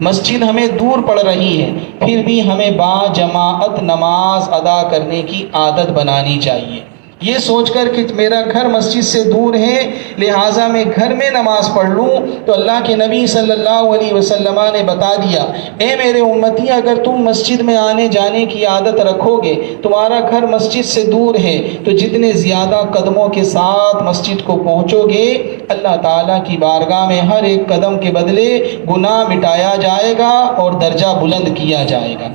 مسجد ہمیں دور پڑ رہی ہے، پھر بھی ہمیں با جماعت نماز ادا کرنے کی عادت بنانی چاہیے۔ یہ سوچ کر کہ میرا گھر مسجد سے دور ہے لہٰذا میں گھر میں نماز پڑھ لوں، تو اللہ کے نبی صلی اللہ علیہ وسلم نے بتا دیا، اے میرے امتی، اگر تم مسجد میں آنے جانے کی عادت رکھو گے، تمہارا گھر مسجد سے دور ہے، تو جتنے زیادہ قدموں کے ساتھ مسجد کو پہنچو گے، اللہ تعالیٰ کی بارگاہ میں ہر ایک قدم کے بدلے گناہ مٹایا جائے گا اور درجہ بلند کیا جائے گا۔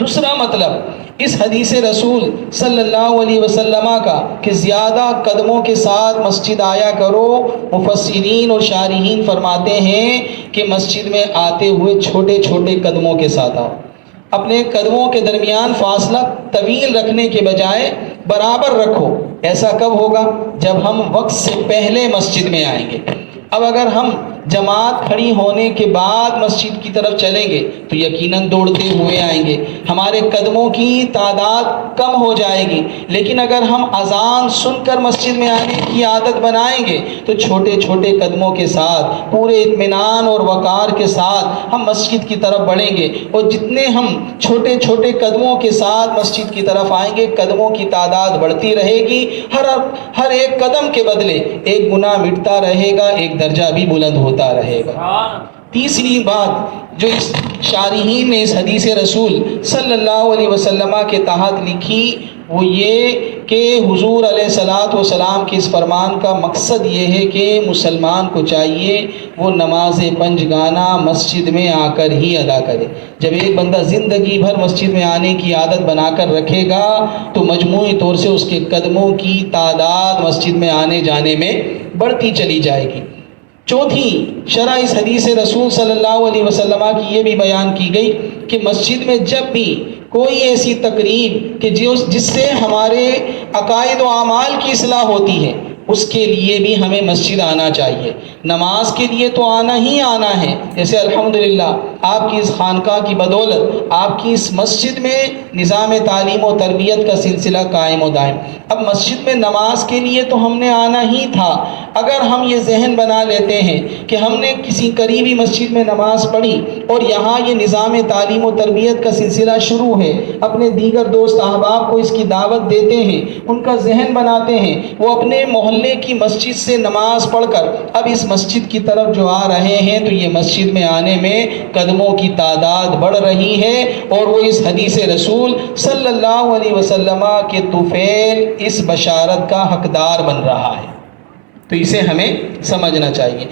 دوسرا مطلب اس حدیث رسول صلی اللہ علیہ وسلم کا کہ زیادہ قدموں کے ساتھ مسجد آیا کرو، مفسرین اور شارحین فرماتے ہیں کہ مسجد میں آتے ہوئے چھوٹے چھوٹے قدموں کے ساتھ آؤ۔ اپنے قدموں کے درمیان فاصلہ طویل رکھنے کے بجائے برابر رکھو۔ ایسا کب ہوگا؟ جب ہم وقت سے پہلے مسجد میں آئیں گے۔ اب اگر ہم جماعت کھڑی ہونے کے بعد مسجد کی طرف چلیں گے تو یقیناً دوڑتے ہوئے آئیں گے، ہمارے قدموں کی تعداد کم ہو جائے گی۔ لیکن اگر ہم اذان سن کر مسجد میں آنے کی عادت بنائیں گے تو چھوٹے چھوٹے قدموں کے ساتھ پورے اطمینان اور وقار کے ساتھ ہم مسجد کی طرف بڑھیں گے، اور جتنے ہم چھوٹے چھوٹے قدموں کے ساتھ مسجد کی طرف آئیں گے، قدموں کی تعداد بڑھتی رہے گی، ہر ایک قدم کے بدلے ایک گناہ مٹتا رہے گا، ایک درجہ بھی بلند ہوتا رہے گا۔ تیسری بات جو اس شارحین نے اس حدیث رسول صلی اللہ علیہ وسلم کے تحت لکھی وہ یہ کہ حضور علیہ الصلوۃ والسلام کے اس فرمان کا مقصد یہ ہے کہ مسلمان کو چاہیے وہ نماز پنجگانہ مسجد میں آ کر ہی ادا کرے۔ جب ایک بندہ زندگی بھر مسجد میں آنے کی عادت بنا کر رکھے گا تو مجموعی طور سے اس کے قدموں کی تعداد مسجد میں آنے جانے میں بڑھتی چلی جائے گی۔ چوتھی شرح اس حدیث رسول صلی اللہ علیہ وسلم کی یہ بھی بیان کی گئی کہ مسجد میں جب بھی کوئی ایسی تقریب کہ جس سے ہمارے عقائد و اعمال کی اصلاح ہوتی ہے اس کے لیے بھی ہمیں مسجد آنا چاہیے۔ نماز کے لیے تو آنا ہی آنا ہے، جیسے الحمدللہ آپ کی اس خانقاہ کی بدولت آپ کی اس مسجد میں نظام تعلیم و تربیت کا سلسلہ قائم و دائم۔ اب مسجد میں نماز کے لیے تو ہم نے آنا ہی تھا، اگر ہم یہ ذہن بنا لیتے ہیں کہ ہم نے کسی قریبی مسجد میں نماز پڑھی اور یہاں یہ نظام تعلیم و تربیت کا سلسلہ شروع ہے، اپنے دیگر دوست احباب کو اس کی دعوت دیتے ہیں، ان کا ذہن بناتے ہیں، وہ اپنے محلے کی مسجد سے نماز پڑھ کر اب اس مسجد کی طرف جو آ رہے ہیں تو یہ مسجد میں آنے میں قدموں کی تعداد بڑھ رہی ہے، اور وہ اس حدیث رسول صلی اللہ علیہ وسلم کے طفیل اس بشارت کا حقدار بن رہا ہے۔ تو اسے ہمیں سمجھنا چاہیے۔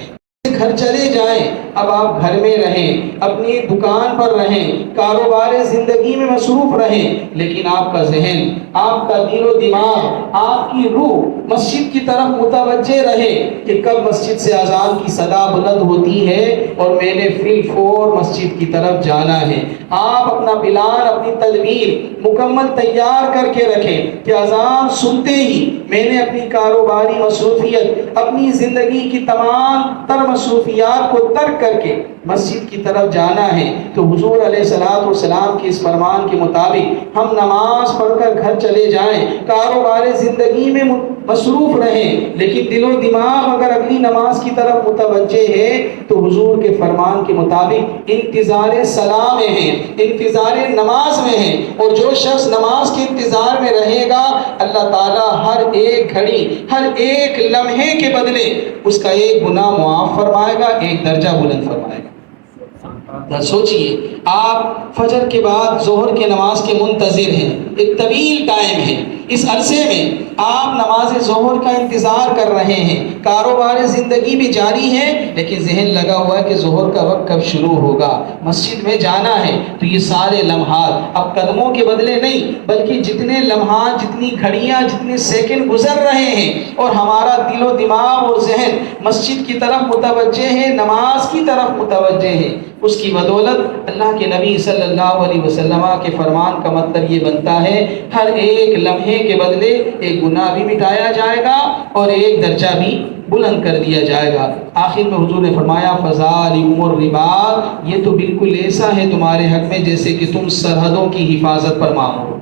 گھر چلے جائیں، اب آپ گھر میں رہیں، اپنی دکان پر رہیں، کاروبار زندگی میں مصروف رہیں، لیکن آپ کا ذہن، آپ کا دل و دماغ، آپ کی روح مسجد کی طرف متوجہ رہے کہ کب مسجد سے اذان کی صدا بلند ہوتی ہے اور میں نے فی الفور مسجد کی طرف جانا ہے۔ آپ اپنا پلان، اپنی تدبیر مکمل تیار کر کے رکھیں کہ اذان سنتے ہی میں نے اپنی کاروباری مصروفیت، اپنی زندگی کی تمام تر مصروفیات کو ترک کر کے مسجد کی طرف جانا ہے۔ تو حضور علیہ الصلوۃ والسلام کے اس فرمان کے مطابق ہم نماز پڑھ کر گھر چلے جائیں، کاروبار زندگی میں مصروف رہیں، لیکن دل و دماغ اگر اگلی نماز کی طرف متوجہ ہے تو حضور کے فرمان کے مطابق انتظار صلاح میں ہیں، انتظار نماز میں ہیں، اور جو شخص نماز کے انتظار میں رہے گا اللہ تعالیٰ ہر ایک گھڑی، ہر ایک لمحے کے بدلے اس کا ایک گناہ معاف فرمائے گا، ایک درجہ بلند فرمائے گا۔ سوچئے آپ فجر کے بعد ظہر کی نماز کے منتظر ہیں، ایک طویل ٹائم ہے، اس عرصے میں آپ نماز ظہر کا انتظار کر رہے ہیں، کاروبار زندگی بھی جاری ہے لیکن ذہن لگا ہوا ہے کہ ظہر کا وقت کب شروع ہوگا، مسجد میں جانا ہے۔ تو یہ سارے لمحات اب قدموں کے بدلے نہیں بلکہ جتنے لمحات، جتنی گھڑیاں، جتنے سیکنڈ گزر رہے ہیں اور ہمارا دل و دماغ اور ذہن مسجد کی طرف متوجہ ہے، نماز کی طرف متوجہ ہے، اس کی بدولت اللہ کے نبی صلی اللہ علیہ وسلم کے فرمان کا مطلب یہ بنتا ہے ہر ایک لمحے کے بدلے ایک گناہ بھی مٹایا جائے گا اور ایک درجہ بھی بلند کر دیا جائے گا۔ آخر میں حضور نے فرمایا فذالکم الرباط، یہ تو بالکل ایسا ہے تمہارے حق میں جیسے کہ تم سرحدوں کی حفاظت پر مامور ہو۔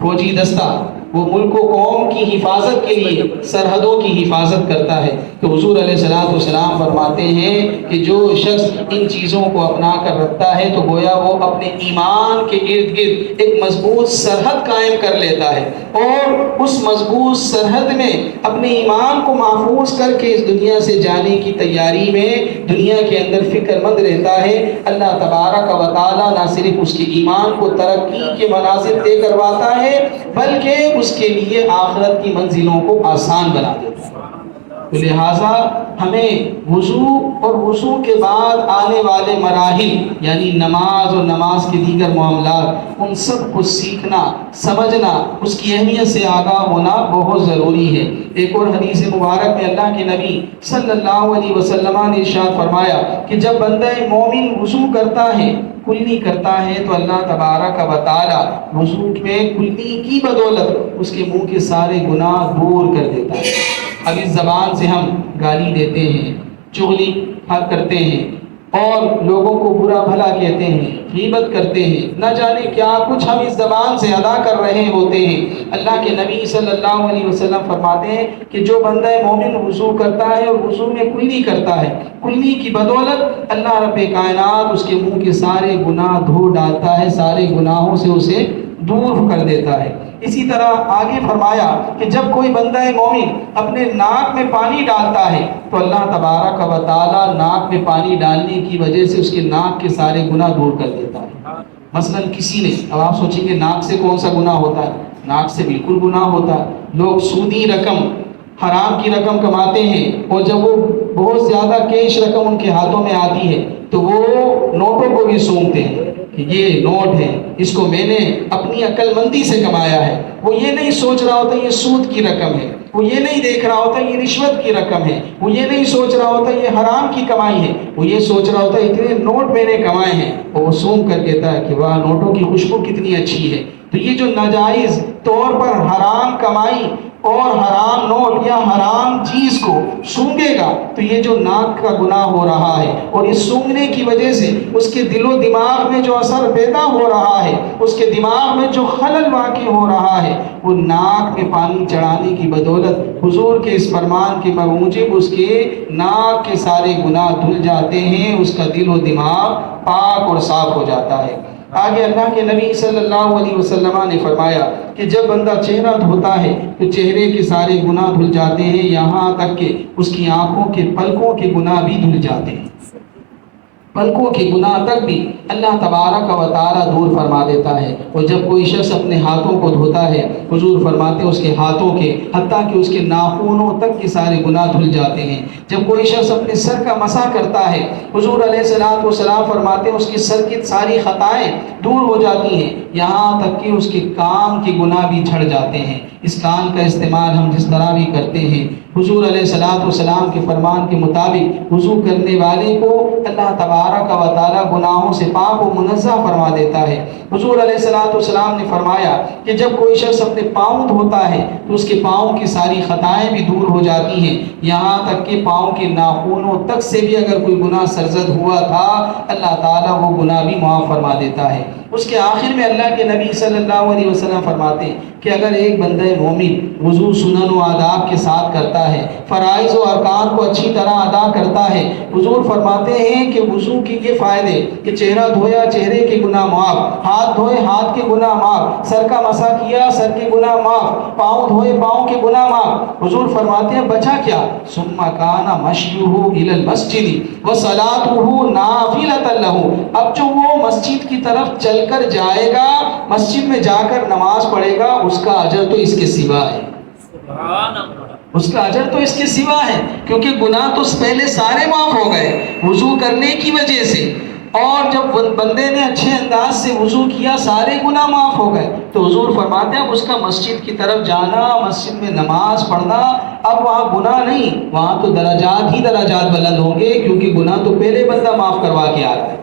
فوجی دستہ وہ ملک و قوم کی حفاظت کے لیے سرحدوں کی حفاظت کرتا ہے۔ تو حضور علیہ الصلوۃ والسلام فرماتے ہیں کہ جو شخص ان چیزوں کو اپنا کر رکھتا ہے تو گویا وہ اپنے ایمان کے ارد گرد ایک مضبوط سرحد قائم کر لیتا ہے، اور اس مضبوط سرحد میں اپنے ایمان کو محفوظ کر کے اس دنیا سے جانے کی تیاری میں دنیا کے اندر فکر مند رہتا ہے۔ اللہ تبارک و تعالیٰ نہ صرف اس کے ایمان کو ترقی کے مناظر طے کرواتا ہے بلکہ اس کے لیے آخرت کی منزلوں کو آسان بنا دیتا ہے۔ تو لہٰذا ہمیں وضو اور وضو کے بعد آنے والے مراحل یعنی نماز اور نماز کے دیگر معاملات، ان سب کو سیکھنا، سمجھنا، اس کی اہمیت سے آگاہ ہونا بہت ضروری ہے۔ ایک اور حدیث مبارک میں اللہ کے نبی صلی اللہ علیہ وسلم نے ارشاد فرمایا کہ جب بندہ مومن وضو کرتا ہے، کلی کرتا ہے، تو اللہ تبارک و تعالیٰ وضو میں کلی کی بدولت اس کے منہ کے سارے گناہ دور کر دیتا ہے۔ اب اس زبان سے ہم گالی دیتے ہیں، چغلی کرتے ہیں، اور لوگوں کو برا بھلا کہتے ہیں، غیبت کرتے ہیں، نہ جانے کیا کچھ ہم اس زبان سے ادا کر رہے ہوتے ہیں۔ اللہ کے نبی صلی اللہ علیہ وسلم فرماتے ہیں کہ جو بندہ مومن وضو کرتا ہے اور وضو میں کلی کرتا ہے، کلی کی بدولت اللہ رب کائنات اس کے منہ کے سارے گناہ دھو ڈالتا ہے، سارے گناہوں سے اسے دور کر دیتا ہے۔ اسی طرح آگے فرمایا کہ جب کوئی بندہ مومن اپنے ناک میں پانی ڈالتا ہے تو اللہ تبارک و تعالیٰ ناک میں پانی ڈالنے کی وجہ سے اس کے ناک کے سارے گناہ دور کر دیتا ہے۔ مثلا کسی نے، اب آپ سوچیں گے ناک سے کون سا گناہ ہوتا ہے؟ ناک سے بالکل گناہ ہوتا ہے۔ لوگ سودی رقم، حرام کی رقم کماتے ہیں، اور جب وہ بہت زیادہ کیش رقم ان کے ہاتھوں میں آتی ہے تو وہ نوٹوں کو بھی سونگتے ہیں کہ یہ نوٹ ہے، اس کو میں نے اپنی عقل مندی سے کمایا ہے۔ وہ یہ نہیں سوچ رہا ہوتا یہ سود کی رقم ہے، وہ یہ نہیں دیکھ رہا ہوتا یہ رشوت کی رقم ہے، وہ یہ نہیں سوچ رہا ہوتا یہ حرام کی کمائی ہے، وہ یہ سوچ رہا ہوتا اتنے نوٹ میں نے کمائے ہیں، اور وہ سونگ کر کہتا ہے کہ واہ نوٹوں کی خوشبو کتنی اچھی ہے۔ تو یہ جو ناجائز طور پر حرام کمائی اور حرام نوٹ یا حرام چیز کو سونگے گا تو یہ جو ناک کا گناہ ہو رہا ہے، اور اس سونگنے کی وجہ سے اس کے دل و دماغ میں جو اثر پیدا ہو رہا ہے، اس کے دماغ میں جو خلل واقع ہو رہا ہے، وہ ناک میں پانی چڑھانے کی بدولت حضور کے اس فرمان کے موجب اس کے ناک کے سارے گناہ دھل جاتے ہیں، اس کا دل و دماغ پاک اور صاف ہو جاتا ہے۔ آگے اللہ کے نبی صلی اللہ علیہ وسلم نے فرمایا کہ جب بندہ چہرہ دھوتا ہے تو چہرے کے سارے گناہ دھل جاتے ہیں، یہاں تک کہ اس کی آنکھوں کے پلکوں کے گناہ بھی دھل جاتے ہیں۔ پلکوں کے گناہ تک بھی اللہ تبارک و تعالیٰ دور فرما دیتا ہے۔ اور جب کوئی شخص اپنے ہاتھوں کو دھوتا ہے، حضور فرماتے ہیں اس کے ہاتھوں کے حتیٰ کہ اس کے ناخنوں تک کے سارے گناہ دھل جاتے ہیں۔ جب کوئی شخص اپنے سر کا مسح کرتا ہے، حضور علیہ الصلوۃ والسلام فرماتے ہیں اس کی سر کی ساری خطائیں دور ہو جاتی ہیں، یہاں تک کہ اس کے کان کے گناہ بھی جھڑ جاتے ہیں۔ اس کان کا استعمال ہم جس طرح بھی کرتے ہیں، حضور علیہ الصلوۃ والسلام کے فرمان کے مطابق وضو کرنے والے کو اللہ تبارک و تعالیٰ گناہوں سے پاک و منزہ فرما دیتا ہے۔ حضور علیہ الصلوۃ والسلام نے فرمایا کہ جب کوئی شخص اپنے پاؤں دھوتا ہے تو اس کے پاؤں کی ساری خطائیں بھی دور ہو جاتی ہیں، یہاں تک کہ پاؤں کے ناخنوں تک سے بھی اگر کوئی گناہ سرزد ہوا تھا اللہ تعالیٰ وہ گناہ بھی معاف فرما دیتا ہے۔ اس کے آخر میں اللہ کے نبی صلی اللہ علیہ وسلم فرماتے ہیں کہ اگر ایک بندہ مومن وضو سنن و آداب کے ساتھ کرتا ہے، فرائض و ارکان کو اچھی طرح ادا کرتا ہے، حضور فرماتے ہیں کہ وضو کی یہ فائدے کہ چہرہ دھویا چہرے کے گناہ معاف، ہاتھ دھوئے ہاتھ کے گناہ معاف، سر کا مسح کیا سر کے گناہ معاف، پاؤں دھوئے پاؤں کے گناہ معاف۔ حضور فرماتے ہیں بچا کیا؟ ثم کان مشیہ الی المسجد وصلاۃہ نافلۃ لہ، اب جو وہ مسجد کی طرف چل کر جائے گا، مسجد میں جا کر نماز پڑھے گا، اس کا اجر تو اس کے سوا ہے، اس کا اجر تو اس کے سوا ہے، کیونکہ گناہ تو پہلے سارے معاف ہو گئے وضو کرنے کی وجہ سے، اور جب بندے نے اچھے انداز سے وضو کیا سارے گناہ معاف ہو گئے۔ تو حضور فرماتے ہیں اس کا مسجد کی طرف جانا، مسجد میں نماز پڑھنا، اب وہاں گناہ نہیں، وہاں تو درجات ہی درجات بلند ہوں گے، کیونکہ گناہ تو پہلے بندہ معاف کروا کے آ رہا ہے۔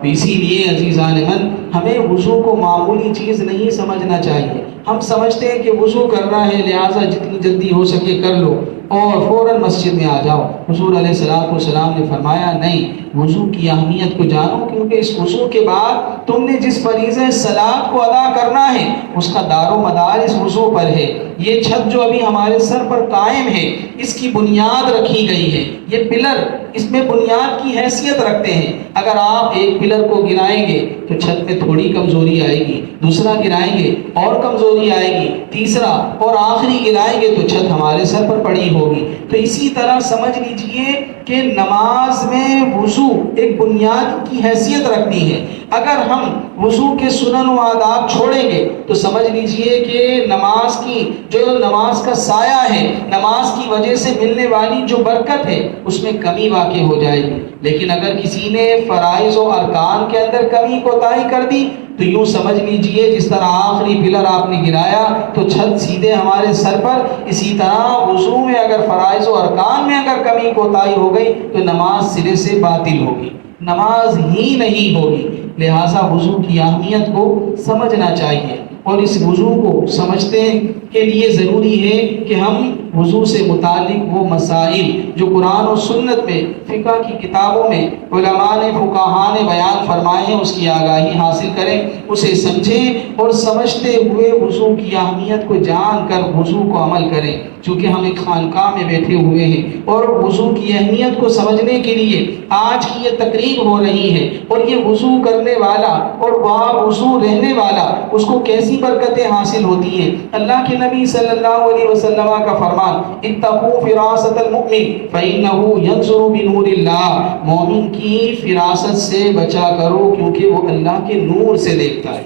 تو اسی لیے عزیزان من ہمیں وضو کو معمولی چیز نہیں سمجھنا چاہیے۔ ہم سمجھتے ہیں کہ وضو کرنا ہے لہٰذا جتنی جلدی ہو سکے کر لو، اور فوراً مسجد میں آ جاؤ۔ حضور علیہ السلام نے فرمایا نہیں، وضو کی اہمیت کو جانو، کیونکہ اس وضو کے بعد تم نے جس فریضہ صلاۃ کو ادا کرنا ہے اس کا دار و مدار اس وضو پر ہے۔ یہ چھت جو ابھی ہمارے سر پر قائم ہے اس کی بنیاد رکھی گئی ہے، یہ پلر اس میں بنیاد کی حیثیت رکھتے ہیں۔ اگر آپ ایک پلر کو گرائیں گے تو چھت میں تھوڑی کمزوری آئے گی، دوسرا گرائیں گے اور کمزوری آئے گی، تیسرا اور آخری گرائیں گے تو چھت ہمارے سر پر پڑی ہوگی۔ تو اسی طرح سمجھ لیجئے کہ نماز میں وضو ایک بنیاد کی حیثیت رکھتی ہے۔ اگر ہم وضو کے سنن و آداب چھوڑیں گے تو سمجھ لیجئے کہ نماز کا سایہ ہے، نماز کی وجہ سے ملنے والی جو برکت ہے اس میں کمی واقع ہو جائے گی۔ لیکن اگر کسی نے فرائض و ارکان کے اندر کمی کوتاہی کر دی تو یوں سمجھ لیجئے جس طرح آخری پلر آپ نے گرایا تو چھت سیدھے ہمارے سر پر، اسی طرح وضو میں اگر فرائض و ارکان میں اگر کمی کوتاہی ہو گئی تو نماز سرے سے باطل ہوگی، نماز ہی نہیں ہوگی۔ لہٰذا وضو کی اہمیت کو سمجھنا چاہیے، اور اس وضو کو سمجھتے کے لیے ضروری ہے کہ ہم وضو سے متعلق وہ مسائل جو قرآن و سنت میں، فقہ کی کتابوں میں علماء نے، فقہاء نے بیان فرمائے ہیں، اس کی آگاہی حاصل کریں، اسے سمجھیں اور سمجھتے ہوئے وضو کی اہمیت کو جان کر وضو کو عمل کریں۔ چونکہ ہم ایک خانقاہ میں بیٹھے ہوئے ہیں اور وضو کی اہمیت کو سمجھنے کے لیے آج کی یہ تقریب ہو رہی ہے، اور یہ وضو کرنے والا اور وضو رہنے والا اس کو کیسی برکتیں حاصل ہوتی ہیں۔ اللہ کے نبی صلی اللہ علیہ وسلم کا فرمان، اتقوا فراست المؤمن فإنه ينظر بنور اللہ، مومن کی فراست سے بچا کرو کیونکہ وہ اللہ کے نور سے دیکھتا ہے،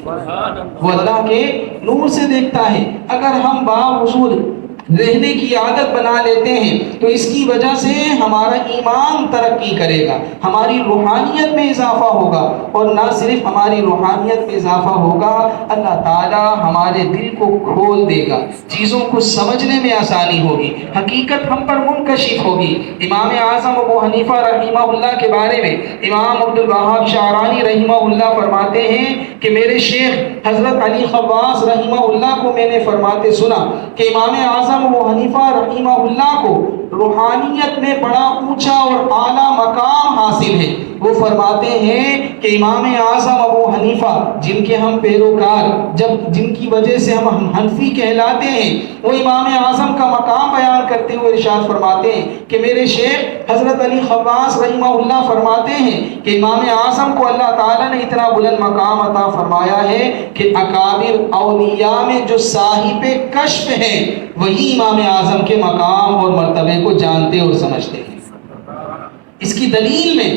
وہ اللہ کے نور سے دیکھتا ہے۔ اگر ہم باوضو رہنے کی عادت بنا لیتے ہیں تو اس کی وجہ سے ہمارا ایمان ترقی کرے گا، ہماری روحانیت میں اضافہ ہوگا، اور نہ صرف ہماری روحانیت میں اضافہ ہوگا، اللہ تعالیٰ ہمارے دل کو کھول دے گا، چیزوں کو سمجھنے میں آسانی ہوگی، حقیقت ہم پر منکشف ہوگی۔ امام اعظم ابو حنیفہ رحمہ اللہ کے بارے میں امام عبد الوہاب شعرانی رحمہ اللہ فرماتے ہیں کہ میرے شیخ حضرت علی خواص رحمہ اللہ کو میں نے فرماتے سنا کہ امام اعظم ابو حنیفہ رحمہ اللہ کو روحانیت میں بڑا اونچا اور اعلیٰ مقام حاصل ہے۔ وہ فرماتے ہیں کہ امام اعظم ابو حنیفہ جن کے ہم پیروکار، جن کی وجہ سے ہم حنفی کہلاتے ہیں، وہ امام اعظم کا مقام بیان کرتے ہوئے ارشاد فرماتے ہیں کہ میرے شیخ حضرت علی خواص رحمہ اللہ فرماتے ہیں کہ امام اعظم کو اللہ تعالیٰ نے اتنا بلند مقام عطا فرمایا ہے کہ اکابر اولیاء میں جو صاحب کشف ہیں وہی امام اعظم کے مقام اور مرتبے کو جانتے اور سمجھتے ہیں۔ اس کی دلیل میں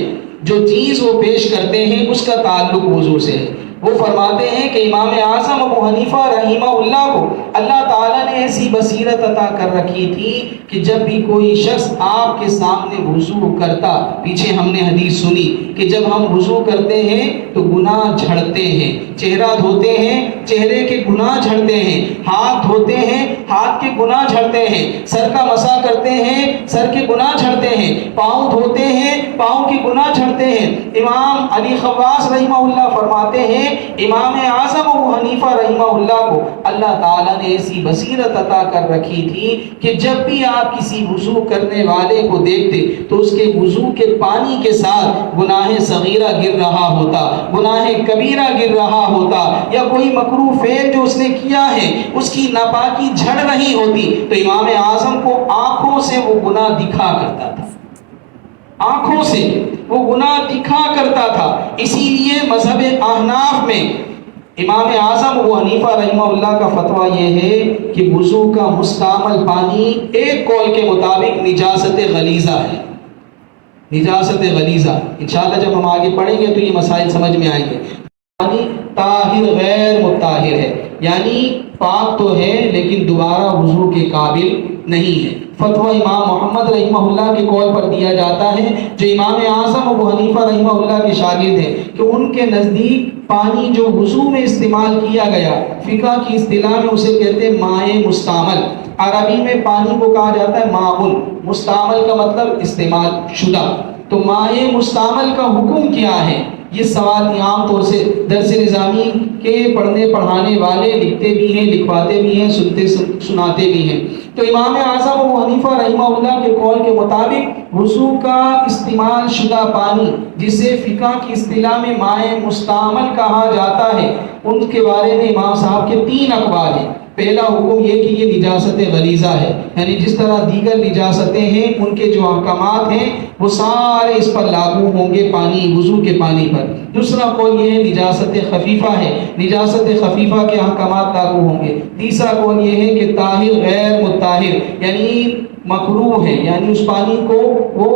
جو چیز وہ پیش کرتے ہیں اس کا تعلق وضو سے ہے۔ وہ فرماتے ہیں کہ امام اعظم ابو حنیفہ رحمہ اللہ کو اللہ تعالیٰ نے ایسی بصیرت عطا کر رکھی تھی کہ جب بھی کوئی شخص آپ کے سامنے وضو کرتا، پیچھے ہم نے حدیث سنی کہ جب ہم وضو کرتے ہیں تو گناہ جھڑتے ہیں، چہرہ دھوتے ہیں چہرے کے گناہ جھڑتے ہیں، ہاتھ دھوتے ہیں ہاتھ کے گناہ جھڑتے ہیں، سر کا مسح کرتے ہیں سر کے گناہ جھڑتے ہیں، پاؤں دھوتے ہیں پاؤں کے گناہ جھڑتے ہیں۔ امام علی خواص رحمہ اللہ فرماتے ہیں امام اعظم ابو حنیفہ رحمہ اللہ کو اللہ تعالیٰ نے ایسی بصیرت عطا کر رکھی تھی کہ جب بھی آپ کسی وضو کرنے والے کو دیکھتے تو اس کے وضو کے پانی کے ساتھ گناہ صغیرہ گر رہا ہوتا، گناہ کبیرہ گر رہا ہوتا، یا کوئی مکروہ فعل جو اس نے کیا ہے اس کی ناپاکی جھڑ رہی ہوتی تو امام اعظم کو آنکھوں سے وہ گناہ دکھا کرتا تھا، آنکھوں سے وہ گناہ دکھا کرتا تھا۔ اسی لیے مذہب احناف میں امام اعظم ابو حنیفہ رحمہ اللہ کا فتویٰ یہ ہے کہ وضو کا مستعمل پانی ایک قول کے مطابق نجاست غلیظہ ہے، نجاست غلیظہ۔ انشاءاللہ جب ہم آگے پڑھیں گے تو یہ مسائل سمجھ میں آئیں گے۔ پانی طاہر غیر مطہر ہے، یعنی پاک تو ہے لیکن دوبارہ وضو کے قابل نہیں ہے۔ فتویٰ امام محمد رحمہ اللہ کے قول پر دیا جاتا ہے جو امام اعظم ابو حنیفہ رحمہ اللہ کے شاگرد ہیں، کہ ان کے نزدیک پانی جو وضو میں استعمال کیا گیا، فقہ کی اصطلاح میں اسے کہتے ہیں مائع مستعمل، عربی میں پانی کو کہا جاتا ہے ماء، مستعمل کا مطلب استعمال شدہ۔ تو مائع مستعمل کا حکم کیا ہے؟ یہ سوال عام طور سے درس نظامی کے پڑھنے پڑھانے والے لکھتے بھی ہیں، لکھواتے بھی ہیں، سناتے بھی ہیں۔ تو امام اعظم ابو حنیفہ رحمہ اللہ کے قول کے مطابق وضو کا استعمال شدہ پانی، جسے فقہ کی اصطلاح میں مائع مستعمل کہا جاتا ہے، ان کے بارے میں امام صاحب کے 3 اقوال ہیں۔ پہلا حکم یہ کہ یہ نجاست غلیظہ ہے، یعنی جس طرح دیگر نجاستیں ہیں ان کے جو احکامات ہیں وہ سارے اس پر لاگو ہوں گے، پانی، وضو کے پانی پر۔ دوسرا قول یہ ہے نجاست خفیفہ ہے، نجاست خفیفہ کے احکامات لاگو ہوں گے۔ تیسرا قول یہ ہے کہ طاہر غیر مطہر یعنی مکروہ ہے، یعنی اس پانی کو وہ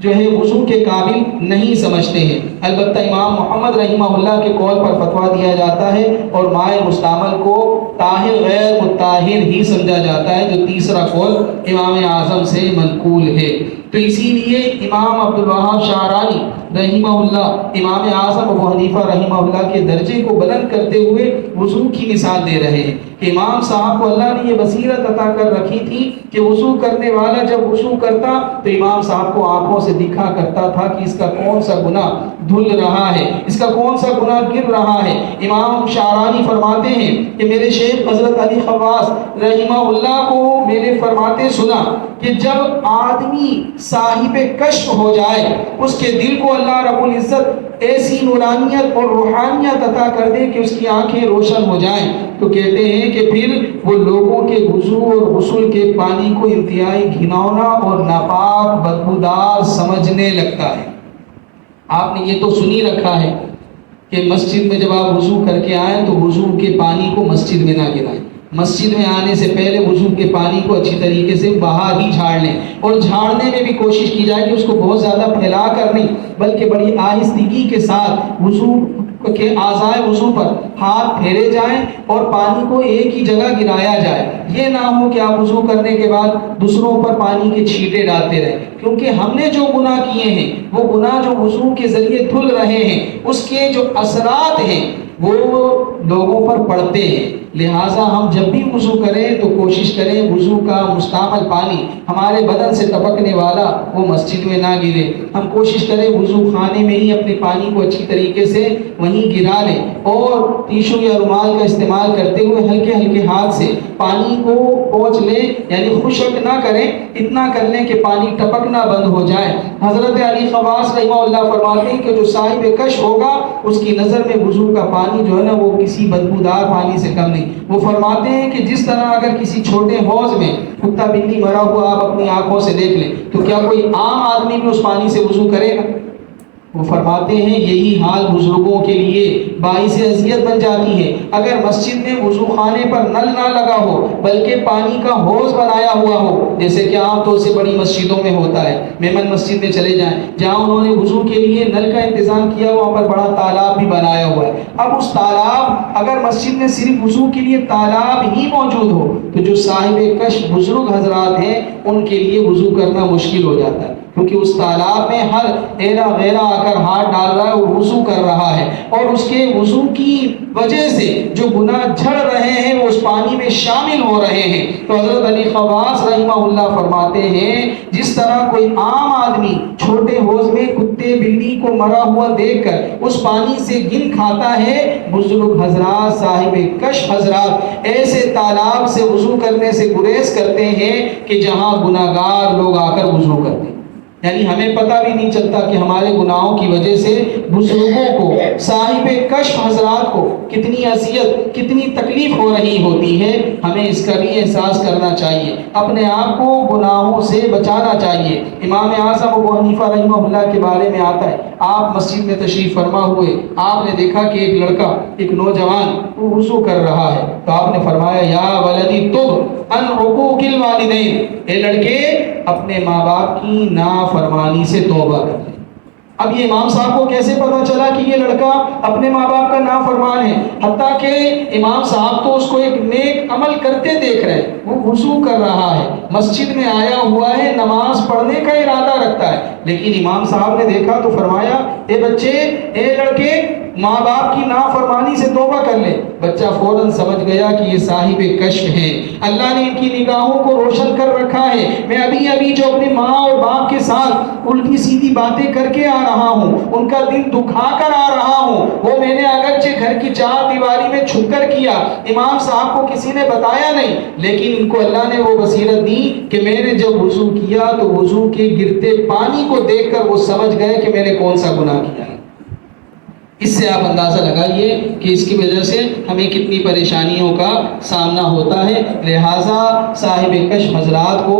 جو ہے وضو کے قابل نہیں سمجھتے ہیں۔ البتہ امام محمد رحمہ اللہ کے قول پر فتویٰ دیا جاتا ہے اور مائع مستعمل کو طاہر غیر مطہر ہی سمجھا جاتا ہے، جو تیسرا قول امام اعظم سے منقول ہے۔ تو اسی لیے امام عبد الوہاب شعرانی رحمہ اللہ امام اعظم ابو حنیفہ رحمہ اللہ کے درجے کو بلند کرتے ہوئے وضو کی مثال دے رہے ہیں کہ امام صاحب کو اللہ نے یہ بصیرت عطا کر رکھی تھی کہ وضو کرنے والا جب وضو کرتا تو امام صاحب کو آنکھوں سے دکھا کرتا تھا کہ اس کا کون سا گناہ دھل رہا ہے، اس کا کون سا گناہ گر رہا ہے۔ امام شعرانی فرماتے ہیں کہ میرے شیخ حضرت علی خواص رحمہ اللہ کو میں نے فرماتے سنا کہ جب آدمی صاحب کشف ہو جائے، اس کے دل کو اللہ رب العزت ایسی نورانیت اور روحانیت عطا کر دے کہ اس کی آنکھیں روشن ہو جائیں، تو کہتے ہیں کہ پھر وہ لوگوں کے وضو اور غسل کے پانی کو انتہائی گھناؤنا اور ناپاک بدبودار سمجھنے لگتا ہے۔ آپ نے یہ تو سنی رکھا ہے کہ مسجد میں جب آپ وضو کر کے آئیں تو وضو کے پانی کو مسجد میں نہ گرائیں، مسجد میں آنے سے پہلے وضو کے پانی کو اچھی طریقے سے باہر ہی جھاڑ لیں، اور جھاڑنے میں بھی کوشش کی جائے کہ اس کو بہت زیادہ پھیلا کر نہیں بلکہ بڑی آہستگی کے ساتھ وضو کے اعضائے وضو پر ہاتھ پھیرے جائیں اور پانی کو ایک ہی جگہ گرایا جائے۔ یہ نہ ہو کہ آپ وضو کرنے کے بعد دوسروں پر پانی کے چھینٹے ڈالتے رہیں، کیونکہ ہم نے جو گناہ کیے ہیں وہ گناہ جو وضو کے ذریعے دھل رہے ہیں اس کے جو اثرات ہیں وہ لوگوں پر پڑتے ہیں۔ لہٰذا ہم جب بھی وضو کریں تو کوشش کریں وضو کا مستعمل پانی ہمارے بدن سے ٹپکنے والا وہ مسجد میں نہ گرے۔ ہم کوشش کریں وضو خانے میں ہی اپنے پانی کو اچھی طریقے سے وہیں گرا لیں، اور ٹیشو یا رومال کا استعمال کرتے ہوئے ہلکے ہلکے ہاتھ سے پانی کو پوچھ لیں، یعنی خشک نہ کریں، اتنا کر لیں کہ پانی ٹپکنا بند ہو جائے۔ حضرت علی خواص رحمہ اللہ فرماتے ہیں کہ جو صاحب کش ہوگا اس کی نظر میں وضو کا پانی جو ہے نا وہ کسی بدبودار پانی سے کم نہیں۔ وہ فرماتے ہیں کہ جس طرح اگر کسی چھوٹے حوض میں کتا بلی مرا ہوا آپ اپنی آنکھوں سے دیکھ لیں تو کیا کوئی عام آدمی بھی اس پانی سے وضو کرے گا؟ وہ فرماتے ہیں یہی حال بزرگوں کے لیے باعث اذیت بن جاتی ہے۔ اگر مسجد میں وضو خانے پر نل نہ لگا ہو بلکہ پانی کا حوض بنایا ہوا ہو، جیسے کہ عام طور سے بڑی مسجدوں میں ہوتا ہے، میمن مسجد میں چلے جائیں جہاں انہوں نے وضو کے لیے نل کا انتظام کیا، وہاں پر بڑا تالاب بھی بنایا ہوا ہے۔ اب اس تالاب اگر مسجد میں صرف وضو کے لیے تالاب ہی موجود ہو تو جو صاحب کش بزرگ حضرات ہیں ان کے لیے وضو کرنا مشکل ہو جاتا ہے، کیونکہ اس تالاب میں ہر ایرا غیرہ آ کر ہاتھ ڈال رہا ہے اور وضو کر رہا ہے، اور اس کے وضو کی وجہ سے جو گناہ جھڑ رہے ہیں وہ اس پانی میں شامل ہو رہے ہیں۔ تو حضرت علی خواص رحمہ اللہ فرماتے ہیں جس طرح کوئی عام آدمی چھوٹے حوض میں کتے بلی کو مرا ہوا دیکھ کر اس پانی سے گن کھاتا ہے، بزرگ حضرات صاحب کشف حضرات ایسے تالاب سے وضو کرنے سے گریز کرتے ہیں کہ جہاں گناہگار لوگ آ کر وضو کرتے ہیں۔ یعنی ہمیں پتہ بھی نہیں چلتا کہ ہمارے گناہوں کی وجہ سے بزرگوں کو، صاحب کشف حضرات کو کتنی اذیت، کتنی تکلیف ہو رہی ہوتی ہے۔ ہمیں اس کا بھی احساس کرنا چاہیے، اپنے آپ کو گناہوں سے بچانا چاہیے۔ امام اعظم ابو حنیفہ رحمہ اللہ کے بارے میں آتا ہے، آپ مسجد میں تشریف فرما ہوئے، آپ نے دیکھا کہ ایک لڑکا، ایک نوجوان وہ وضو کر رہا ہے، تو آپ نے فرمایا یا ولدی تب ان حقوق الوالدین، اے لڑکے اپنے ماں باپ کی نافرمانی سے توبہ کر لیں۔ اب یہ امام صاحب کو کیسے پتا چلا کہ یہ لڑکا اپنے ماں باپ کا نافرمان ہے؟ حتیٰ کہ امام صاحب تو اس کو ایک نیک عمل کرتے دیکھ رہے ہیں، وہ وضو کر رہا ہے، مسجد میں آیا ہوا ہے، نماز پڑھنے کا ارادہ رکھتا ہے، لیکن امام صاحب نے دیکھا تو فرمایا اے بچے، اے لڑکے، ماں باپ کی نافرمانی سے توبہ کر لے۔ بچہ فوراً سمجھ گیا کہ یہ صاحب کشف ہیں، اللہ نے ان کی نگاہوں کو روشن کر رکھا ہے، میں ابھی ابھی جو اپنے ماں اور باپ کے ساتھ الٹی سیدھی باتیں کر کے آ رہا ہوں، ان کا دل دکھا کر آ رہا ہوں، وہ میں نے اگرچہ گھر کی چار دیواری میں چھپ کر کیا، امام صاحب کو کسی نے بتایا نہیں، لیکن ان کو اللہ نے وہ بصیرت دی کہ میں نے جب وضو کیا تو وضو کے گرتے پانی کو دیکھ کر وہ سمجھ گئے کہ میں نے کون سا گناہ کیا ہے۔ اس سے آپ اندازہ لگائیے کہ اس کی وجہ سے ہمیں کتنی پریشانیوں کا سامنا ہوتا ہے۔ لہٰذا صاحب کشف حضرات کو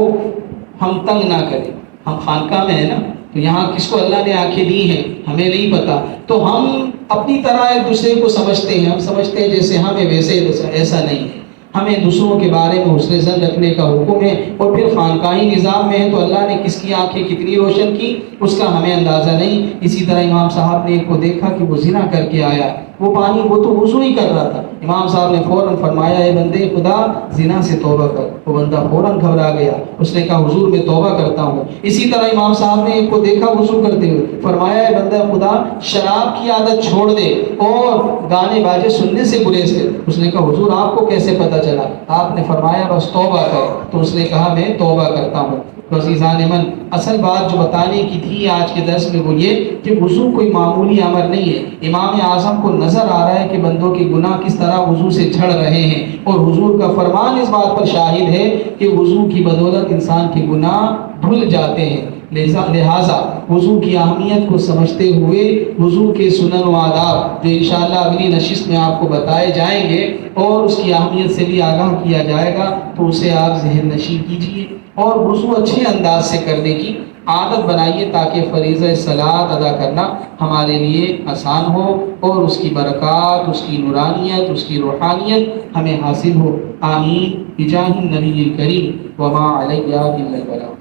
ہم تنگ نہ کریں۔ ہم خانقاہ میں ہیں نا، تو یہاں کس کو اللہ نے آنکھیں دی ہیں ہمیں نہیں پتا، تو ہم اپنی طرح ایک دوسرے کو سمجھتے ہیں، ہم سمجھتے ہیں جیسے ہمیں ویسے، ایسا نہیں ہے۔ ہمیں دوسروں کے بارے میں حسن ظن رکھنے کا حکم ہے، اور پھر خانقاہی نظام میں ہے تو اللہ نے کس کی آنکھیں کتنی روشن کی اس کا ہمیں اندازہ نہیں۔ اسی طرح امام صاحب نے ایک کو دیکھا کہ وہ زنا کر کے آیا، وہ پانی وہ تو وضو ہی کر رہا تھا، امام صاحب نے فوراً فرمایا اے بندے خدا زنا سے توبہ کر۔ وہ بندہ فوراً گھبرا گیا، اس نے کہا حضور میں توبہ کرتا ہوں۔ اسی طرح امام صاحب نے ایک کو دیکھا وضو کرتے ہوئے، فرمایا اے بندہ خدا شراب کی عادت چھوڑ دے اور گانے باجے سننے سے گریز کر۔ اس نے کہا حضور آپ کو کیسے پتہ چلا؟ آپ نے فرمایا بس توبہ کر، تو اس نے کہا میں توبہ کرتا ہوں۔ تو عزیزان من، اصل بات جو بتانے کی تھی آج کے درس میں وہ یہ کہ وضو کوئی معمولی امر نہیں ہے۔ امام اعظم کو نظر آ رہا ہے کہ بندوں کے گناہ کس طرح وضو سے جھڑ رہے ہیں، اور حضور کا فرمان اس بات پر شاہد ہے کہ وضو کی بدولت انسان کے گناہ دھل جاتے ہیں۔ لہٰذا وضو کی اہمیت کو سمجھتے ہوئے وضو کے سنن و آداب جو انشاءاللہ اگلی نشست میں آپ کو بتائے جائیں گے اور اس کی اہمیت سے بھی آگاہ کیا جائے گا، تو اسے آپ ذہن نشین کیجیے اور وضو اچھے انداز سے کرنے کی عادت بنائیے تاکہ فریضہ صلاۃ ادا کرنا ہمارے لیے آسان ہو اور اس کی برکات، اس کی نورانیت، اس کی روحانیت ہمیں حاصل ہو۔ آمین بجاہ النبی الکریم وما علیہ الا البلاغ۔